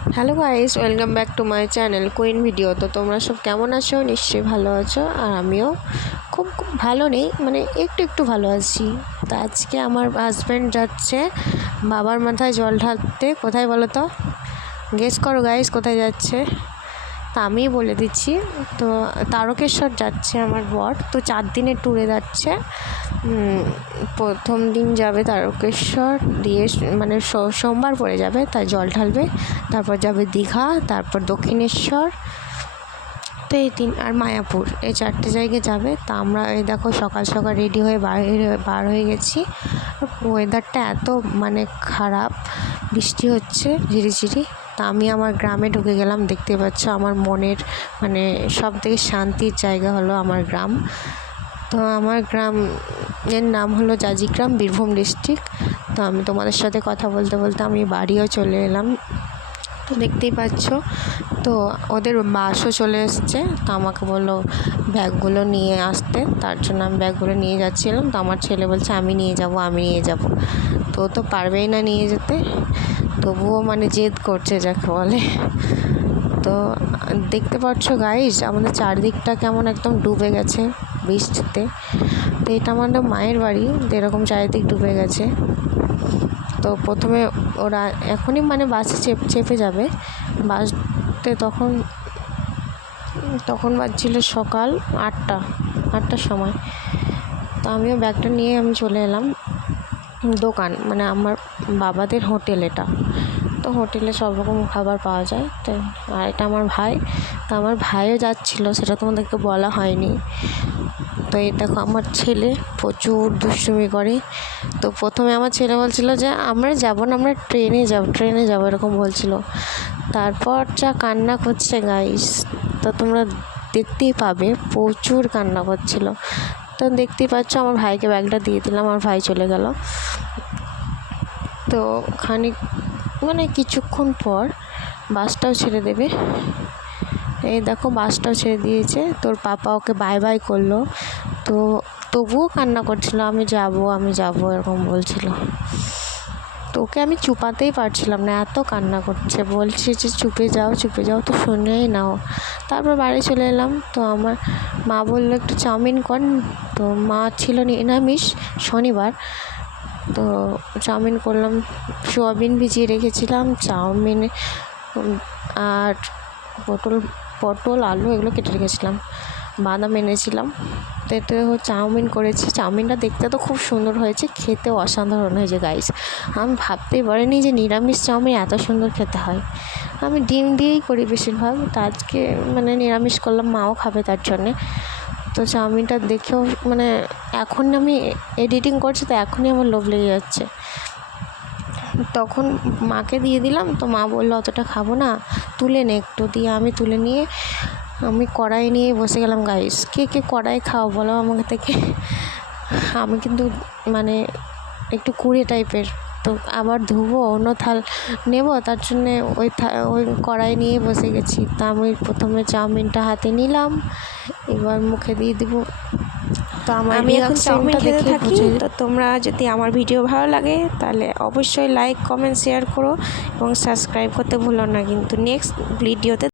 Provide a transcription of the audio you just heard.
Hello guys welcome back to my channel queen video তো তোমরা সব কেমন আছো? নিশ্চয়ই ভালো আছো, আর আমিও খুব ভালো নেই মানে একটু একটু ভালো আছি। তো আজকে আমার হাজব্যান্ড যাচ্ছে, বাবার মাথায় জল ঢালতে। কোথায় বলো তো? গেস করো গাইস কোথায় যাচ্ছে? তা আমিই বলে দিচ্ছি। তো তারকেশ্বর যাচ্ছে আমার বর। তো চার দিনের ট্যুরে যাচ্ছে। প্রথম দিন যাবে তারকেশ্বর। দিয়ে মানে সোমবার পড়ে যাবে তাই জল ঢালবে। তারপর যাবে দীঘা, তারপর দক্ষিণেশ্বর। তো এই তিন, আর মায়াপুর। এই চারটে জায়গায় যাবে। তা আমরা এই দেখো সকাল সকাল রেডি হয়ে বাইরে বার হয়ে গেছি। ওয়েদারটা এত মানে খারাপ। বৃষ্টি হচ্ছে, ঝিরিঝিরি। তা আমি আমার গ্রামে ঢুকে গেলাম, দেখতে পাচ্ছ আমার মনের মানে সব থেকে শান্তির জায়গা হলো আমার গ্রাম। তো আমার গ্রাম এর নাম হলো জাজিগ্রাম, বীরভূম ডিস্ট্রিক্ট। তো আমি তোমাদের সাথে কথা বলতে বলতে আমি বাড়িও চলে এলাম। দেখতেই পাচ্ছ। তো ওদের বাসও চলে এসছে। তো আমাকে বলল ব্যাগগুলো নিয়ে আসতে। তার জন্য আমি ব্যাগগুলো নিয়ে যাচ্ছিলাম। তো আমার ছেলে বলছে, আমি নিয়ে যাব, আমি নিয়ে যাব। তো তো পারবেই না নিয়ে যেতে। তবুও মানে জেদ করছে, যাকে বলে। তো দেখতে পাচ্ছ গাইস আমাদের চারদিকটা কেমন একদম ডুবে গেছে। বৃষ্টিতে। তো এটা আমাদের মায়ের বাড়ি এরকম চারিদিক ডুবে গেছে। তো প্রথমে ওরা এখনই মানে বাসে চেপ, চেপে যাবে। বাসতে তখন তখন বাজছিল সকাল আটটা, আটটার সময়। তো আমিও ব্যাগটা নিয়ে আমি চলে এলাম দোকান মানে আমার বাবাদের হোটেল এটা। তো হোটেলে সব রকম খাবার পাওয়া যায়। তো, আর এটা আমার ভাই। তো আমার ভাইও যাচ্ছিল, সেটা তোমাদেরকে বলা হয়নি। তো এই দেখো, আমার ছেলে প্রচুর দুষ্টুমি করে। তো প্রথমে আমার ছেলে বলছিল যে, আমরা যাব না, আমরা ট্রেনে যাব ট্রেনে যাব, এরকম বলছিল। তারপর যা কান্না করছে গাইস তো তোমরা দেখতেই পাবে, প্রচুর কান্না করছিল। তো দেখতেই পাচ্ছ, আমার ভাইকে ব্যাগটা দিয়ে দিলাম, আমার ভাই চলে গেল। তো খানিক মানে কিছুক্ষণ পর বাসটাও ছেড়ে দেবে। এই দেখো বাসটাও ছেড়ে দিয়েছে। তোর পাপা ওকে বাই বাই করল। তো তবুও কান্না করছিল, আমি যাব আমি যাব এরকম বলছিল। তো ওকে আমি চুপাতেই পারছিলাম না, এত কান্না করছে। বলছে যে চুপে যাও চুপে যাও, তো শুনেই নাও। তারপর বাড়ি চলে এলাম। তো আমার মা বলল, একটু চাউমিন কর। তো মা ছিল নিরামিষ শনিবার। তো চাউমিন করলাম, সোয়াবিন ভিজিয়ে রেখেছিলাম, চাউমিন আর পটল পটল, আলু এগুলো কেটে রেখেছিলাম, বাদাম এনেছিলাম। তো এতে চাউমিন করেছি, চাউমিনটা দেখতে তো খুব সুন্দর হয়েছে, খেতেও অসাধারণ হয়েছে গাইস আমি ভাবতেই পারিনি যে নিরামিষ চাউমিন এত সুন্দর খেতে হয়। আমি ডিম দিয়েই করি বেশিরভাগ, তো আজকে মানে নিরামিষ করলাম, মাও খাবে তার জন্যে। তো চাউমিনটা দেখেও মানে এখন আমি এডিটিং করছি তো এখনই আমার লোভ লেগে যাচ্ছে। তখন মাকে দিয়ে দিলাম, তো মা বলল, অতটা খাব না, তুলে নে একটু। দিয়ে আমি তুলে নিয়ে আমি কড়াই নিয়ে বসে গেলাম। গাইস, কে কে কড়াই খাও বলো আমাকে থেকে। আমি কিন্তু মানে একটু কুড়ে টাইপের, তো আবার ধুবো, অন্য থাল নেব, তার জন্যে ওই ওই কড়াই নিয়ে বসে গেছি। তা আমি প্রথমে চাউমিনটা হাতে নিলাম। এবার মুখে দিয়ে দিব। তো আমার আমি এখন চাউমিন খেতে থাকি। তো তোমরা যদি আমার ভিডিও ভালো লাগে তাহলে অবশ্যই লাইক কমেন্ট শেয়ার করো এবং সাবস্ক্রাইব করতে ভুলো না। কিন্তু নেক্সট ভিডিওতে